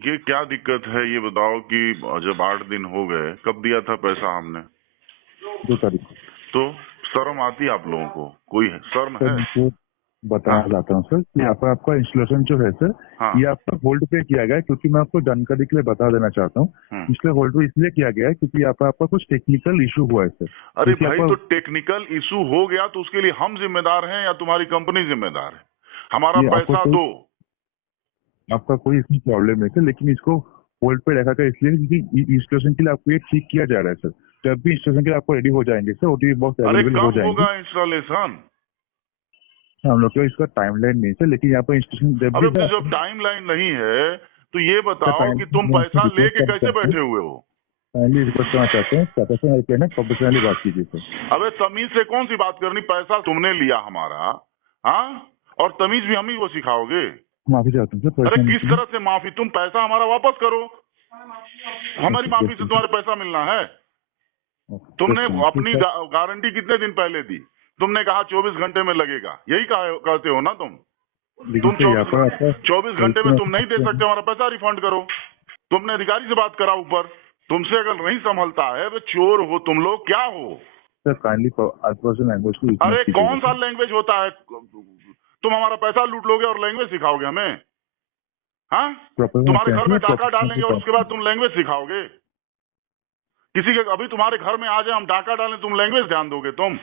ये क्या दिक्कत है ये बताओ कि जब 8 दिन हो गए, कब दिया था पैसा हमने? 2 तारीख को। तो शर्म आती है आप लोगों को? कोई शर्म सर है? मैं बताना हाँ चाहता हूँ सर कि यहाँ पर आपका इंस्टॉलेशन जो है सर, हाँ। ये आपका होल्ड पे किया गया है, क्योंकि मैं आपको जानकारी के लिए बता देना चाहता हूँ। इसलिए होल्ड पे इसलिए किया गया है क्योंकि यहाँ पर आपका कुछ टेक्निकल इशू हुआ है सर, अरे इसलिए भाई, आपका तो टेक्निकल इशू हो गया तो उसके लिए हम जिम्मेदार हैं या तुम्हारी कंपनी जिम्मेदार है? हमारा ये पैसा दो। आपका कोई इसमें प्रॉब्लम नहीं सर, लेकिन इसको होल्ड पे रखा गया इसलिए क्योंकि इंस्टॉलेशन के लिए आपको ये ठीक किया जा रहा है सर। जब भी इंस्टॉलेशन के लिए आपको रेडी हो जाएंगे सर, ओटीपी बॉक्स अरे अवेलेबल हो कब जाएंगे। होगा इंस्टॉलेशन? हम लोग का इसका टाइमलाइन नहीं सर, लेकिन यहाँ पर इंस्टॉलेशन जब अबे भी तो जब टाइम लाइन नहीं है तो ये सर बताओ कि तुम पैसा लेके कैसे टाइम बैठे हुए हो? काइंडली रिक्वेस्ट करना चाहते हैं, प्रोफेशनल कहना प्रोफेशनली बात कीजिए सर। अबे तमीज से कौन सी बात करनी? पैसा तुमने लिया हमारा, हाँ, और तमीज भी हम ही को सिखाओगे? माफी चाहता हूँ सर, अरे परेशानी किस तरह से माफी? तुम पैसा हमारा वापस करो, हमारी माफी से तुम्हारे पैसा मिलना है। तुमने अपनी गारंटी कितने दिन पहले दी? तुमने कहा 24 घंटे में लगेगा, यही कहते हो ना तुम? तुम 24 घंटे में तुम नहीं दे सकते, हमारा पैसा रिफंड करो। तुमने अधिकारी से बात करा ऊपर, तुमसे अगर नहीं संभलता है तो चोर हो तुम लोग, क्या हो? सर काइंडली लैंग्वेज को अरे कौन सा लैंग्वेज होता है? तुम हमारा पैसा लूट लोगे और लैंग्वेज सिखाओगे हमें? हाँ, तुम्हारे घर में डाका डालेंगे और उसके बाद तुम लैंग्वेज सिखाओगे किसी के? अभी तुम्हारे घर में आ जाए, हम डाका डालें, तुम लैंग्वेज ध्यान दोगे? तुम,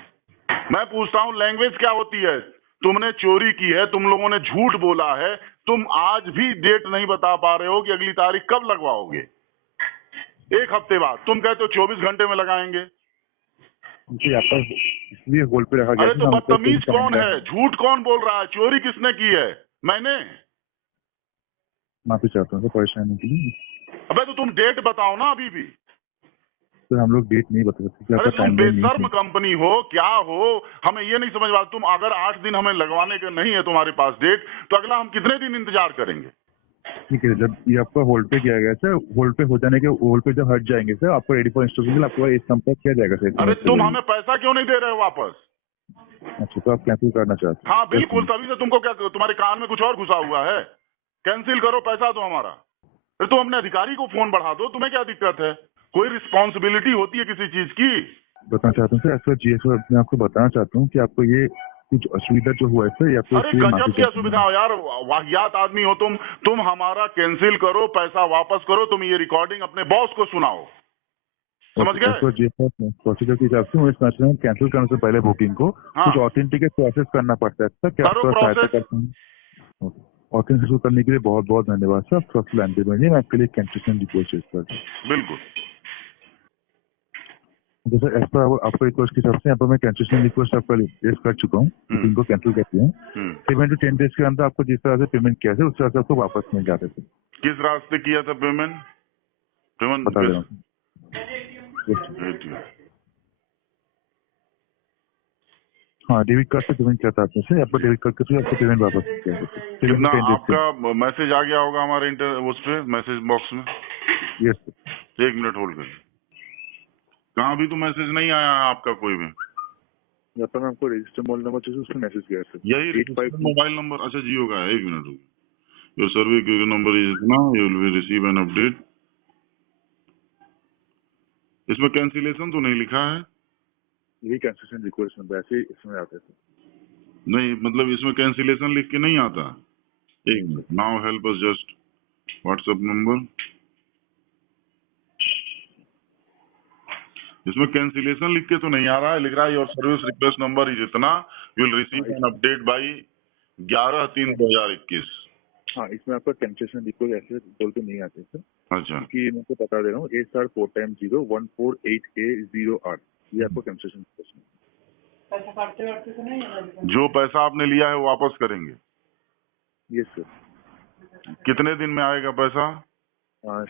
मैं पूछता हूँ लैंग्वेज क्या होती है? तुमने चोरी की है, तुम लोगों ने झूठ बोला है, तुम आज भी डेट नहीं बता पा रहे हो कि अगली तारीख कब लगवाओगे। 1 हफ्ते बाद तुम कहते हो 24 घंटे में लगाएंगे। इसलिए होल्ड पे रखा गया। अरे तो बदतमीज कौन है? झूठ कौन बोल रहा है? चोरी किसने की है? मैंने। माफी चाहता हूँ सर परेशानी के लिए। अबे तो तुम डेट बताओ ना अभी भी। सर हम लोग डेट नहीं बता सकते। अरे तुम बेशर्म कंपनी हो क्या हो? हमें ये नहीं समझ पा। तुम अगर 8 दिन हमें लगवाने का नहीं है तुम्हारे पास डेट, तो अगला हम कितने दिन इंतजार करेंगे? ठीक है, जब ये आपका होल्ड पे किया गया सर, होल्ड पे हो जाने के होल्ड पे जब हट जाएंगे सर, आपको रेडी फॉर इंस्टॉलेशन आपको एक संपर्क किया जाएगा सर। अरे तुम हमें पैसा क्यों नहीं दे रहे हो वापस? अच्छा, तो आप कैंसिल करना चाहते हैं? हाँ बिल्कुल, तभी से तुमको क्या, तुम्हारे कान में कुछ और घुसा हुआ है? कैंसिल करो, पैसा दो हमारा। अरे तुम अपने अधिकारी को फोन बढ़ा दो, तुम्हें क्या दिक्कत है? कोई रिस्पॉन्सिबिलिटी होती है किसी चीज की? बताना चाहता हूँ सर, एज पर जीएसओ मैं आपको बताना चाहता हूँ कि आपको ये कुछ असुविधा जो हुआ है सर, या तो अरे गजब की असुविधा हो यार, वाहियात आदमी हो तुम। तुम हमारा कैंसिल करो, पैसा वापस करो, तुम ये रिकॉर्डिंग अपने बॉस को सुनाओ, समझ गए? प्रोसीजर के हिसाब से मैं कैंसिल करने से पहले बुकिंग को कुछ ऑथेंटिकेट प्रोसेस करना पड़ता है सर। क्या आपको सहायता करते हैं? ऑथेंटिकेट करने के लिए बहुत बहुत धन्यवाद सर। फर्स्ट लैंग्वेज में मैं आपके लिए कैंसिलेशन रिक्वेस्ट सर। बिल्कुल जैसे एज पर आपको रिक्वेस्ट के हिसाब से यहाँ पर मैं कैंसिलेशन रिक्वेस्ट आपका रेज कर चुका हूँ, बुकिंग को कैंसिल करती हूँ। 7 to 10 डेज के अंदर आपको जिस तरह से पेमेंट किया था उस तरह से आपको वापस मिल जाते थे। किस रास्ते किया था पेमेंट? बता दे रहा हूँ। हाँ, डेबिट कार्ड से पेमेंट किया था आपने से, आपको डेबिट कार्ड के थ्रू आपको पेमेंट वापस किया था। कितना आपका मैसेज आ गया होगा हमारे उस पे मैसेज बॉक्स में? Yes sir. 1 मिनट होल्ड करिए। कहाँ भी तो मैसेज नहीं आया आपका कोई भी? यहाँ पर मैं आपको रजिस्टर मोबाइल नंबर चाहिए, उसमें मैसेज गया सर। यही 85 मोबाइल नंबर? अच्छा जियो का है। 1 मिनट रुकिए। योर सर्वे नंबर इज इतना, you will receive an update. इसमें कैंसिलेशन तो नहीं लिखा है? यही कैंसिलेशन रिक्वेस्ट नंबर ऐसे इसमें आता है। नहीं मतलब इसमें कैंसिलेशन लिख के नहीं आता। 1 minute, now help us just WhatsApp number. इसमें कैंसिलेशन लिख के तो नहीं आ रहा है, लिख रहा है your service request number is इतना, you will receive an update by 11/3/2021। हाँ, इसमें आपका कैंसिलेशन रिक्वेस्ट ऐसे बोल के नहीं आते सर। अच्छा, कि मैं आपको बता दे रहा हूँ, 8/4x0148808 ये आपको कैंसिलेशन रिक्वेस्ट है। पैसा काटते वाटते तो नहीं है? जो पैसा आपने लिया है वो वापस करेंगे? Yes sir. कितने दिन में आएगा पैसा?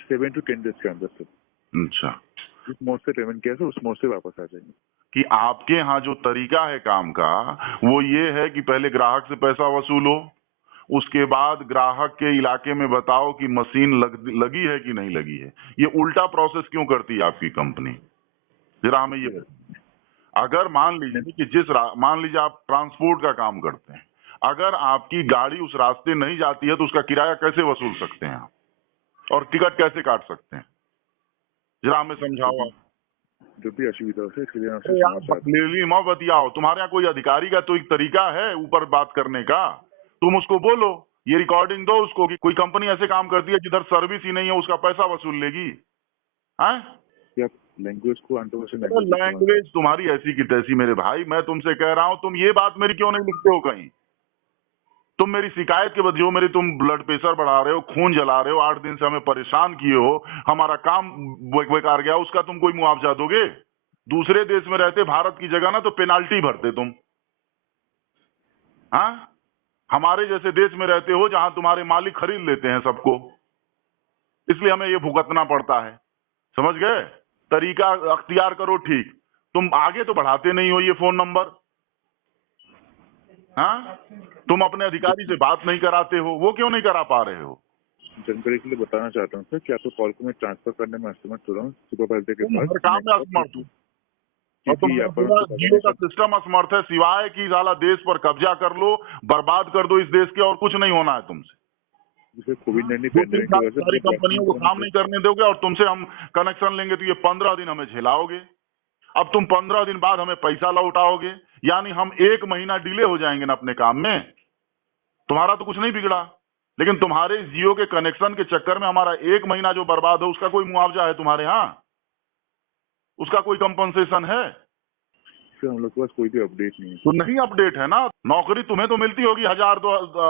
7 to 10 डेज के अंदर सर। अच्छा, जिस मोड से पेमेंट किया था उस मोड से वापस आ जाएंगे। कि आपके यहाँ जो तरीका है काम का वो ये है कि पहले ग्राहक से पैसा वसूलो, उसके बाद ग्राहक के इलाके में बताओ कि मशीन लगी है कि नहीं लगी है। ये उल्टा प्रोसेस क्यों करती है आपकी कंपनी? जरा हमें ये बताइए। अगर मान लीजिए कि मान लीजिए आप ट्रांसपोर्ट का काम करते हैं, अगर आपकी गाड़ी उस रास्ते नहीं जाती है तो उसका किराया कैसे वसूल सकते हैं आप? और टिकट कैसे काट सकते हैं, जरा हमें समझाओ आप। जो भी असुविधा हो इसके लिए अरे यार क्लियरली मत बतियाओ, तुम्हारे यहाँ कोई अधिकारी का तो एक तरीका है ऊपर बात करने का, तुम उसको बोलो, ये रिकॉर्डिंग दो उसको कि कोई कंपनी ऐसे काम करती है जिधर सर्विस ही नहीं है, उसका पैसा वसूल लेगी। लैंग्वेज को अंडरस्टैंड, लैंग्वेज तुम्हारी ऐसी की तैसी मेरे भाई, मैं तुमसे कह रहा हूं, तुम ये बात मेरी क्यों नहीं लिखते हो कहीं? तुम मेरी शिकायत के बदले मेरी तुम ब्लड प्रेशर बढ़ा रहे हो, खून जला रहे हो, 8 दिन से हमें परेशान किए हो, हमारा काम बेकार गया, उसका तुम कोई मुआवजा दोगे? दूसरे देश में रहते भारत की जगह ना तो पेनाल्टी भरते तुम। हाँ, हमारे जैसे देश में रहते हो जहां तुम्हारे मालिक खरीद लेते हैं सबको, इसलिए हमें ये भुगतना पड़ता है। समझ गए? तरीका अख्तियार करो ठीक। तुम आगे तो बढ़ाते नहीं हो ये फोन नंबर। हाँ, तुम अपने अधिकारी से बात नहीं कराते हो, वो क्यों नहीं करा पा रहे हो? जानकारी के लिए बताना चाहता हूँ सर कि आपको कॉल को मैं ट्रांसफर करने में असमर्थ हो रहा हूँ सुपरवाइजर के पास। हर काम में असमर्थ हूँ और तुम्हारा पूरा जियो का सिस्टम असमर्थ है, सिवाय कि साला देश पर कब्जा कर लो, बर्बाद कर दो इस देश के, और कुछ नहीं होना है तुमसे। कोविड-19 पेंडेमिक की वजह से सारी कंपनियों को काम नहीं करने दोगे और तुमसे हम कनेक्शन लेंगे तो ये 15 दिन हमें झेलाओगे। अब तुम 15 दिन बाद हमें पैसा लौटाओगे, यानी हम 1 महीना डिले हो जाएंगे ना अपने काम में। तुम्हारा तो कुछ नहीं बिगड़ा, लेकिन तुम्हारे जियो के कनेक्शन के चक्कर में हमारा 1 महीना जो बर्बाद हो, उसका कोई मुआवजा है तुम्हारे यहाँ? उसका कोई कंपनसेशन है? सर हम लोग के पास कोई भी अपडेट नहीं है। तो नहीं अपडेट है ना, नौकरी तुम्हें तो मिलती होगी 1000,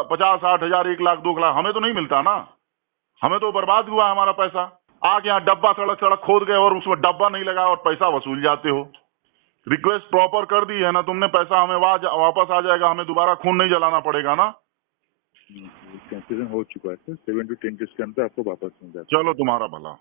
50, 60,000, 1 लाख, 2 लाख, हमें तो नहीं मिलता ना। हमें तो बर्बाद हुआ हमारा पैसा। आके यहाँ डब्बा सड़क खोद गए और उसमें डब्बा नहीं लगा और पैसा वसूल जाते हो। रिक्वेस्ट प्रॉपर कर दी है ना तुमने, पैसा हमें वापस आ जाएगा, हमें दोबारा खून नहीं जलाना पड़ेगा ना। कैंसिलेशन हो चुका है सर, 7 to 10 डेज के अंदर आपको वापस मिल जाएगा। चलो तुम्हारा भला।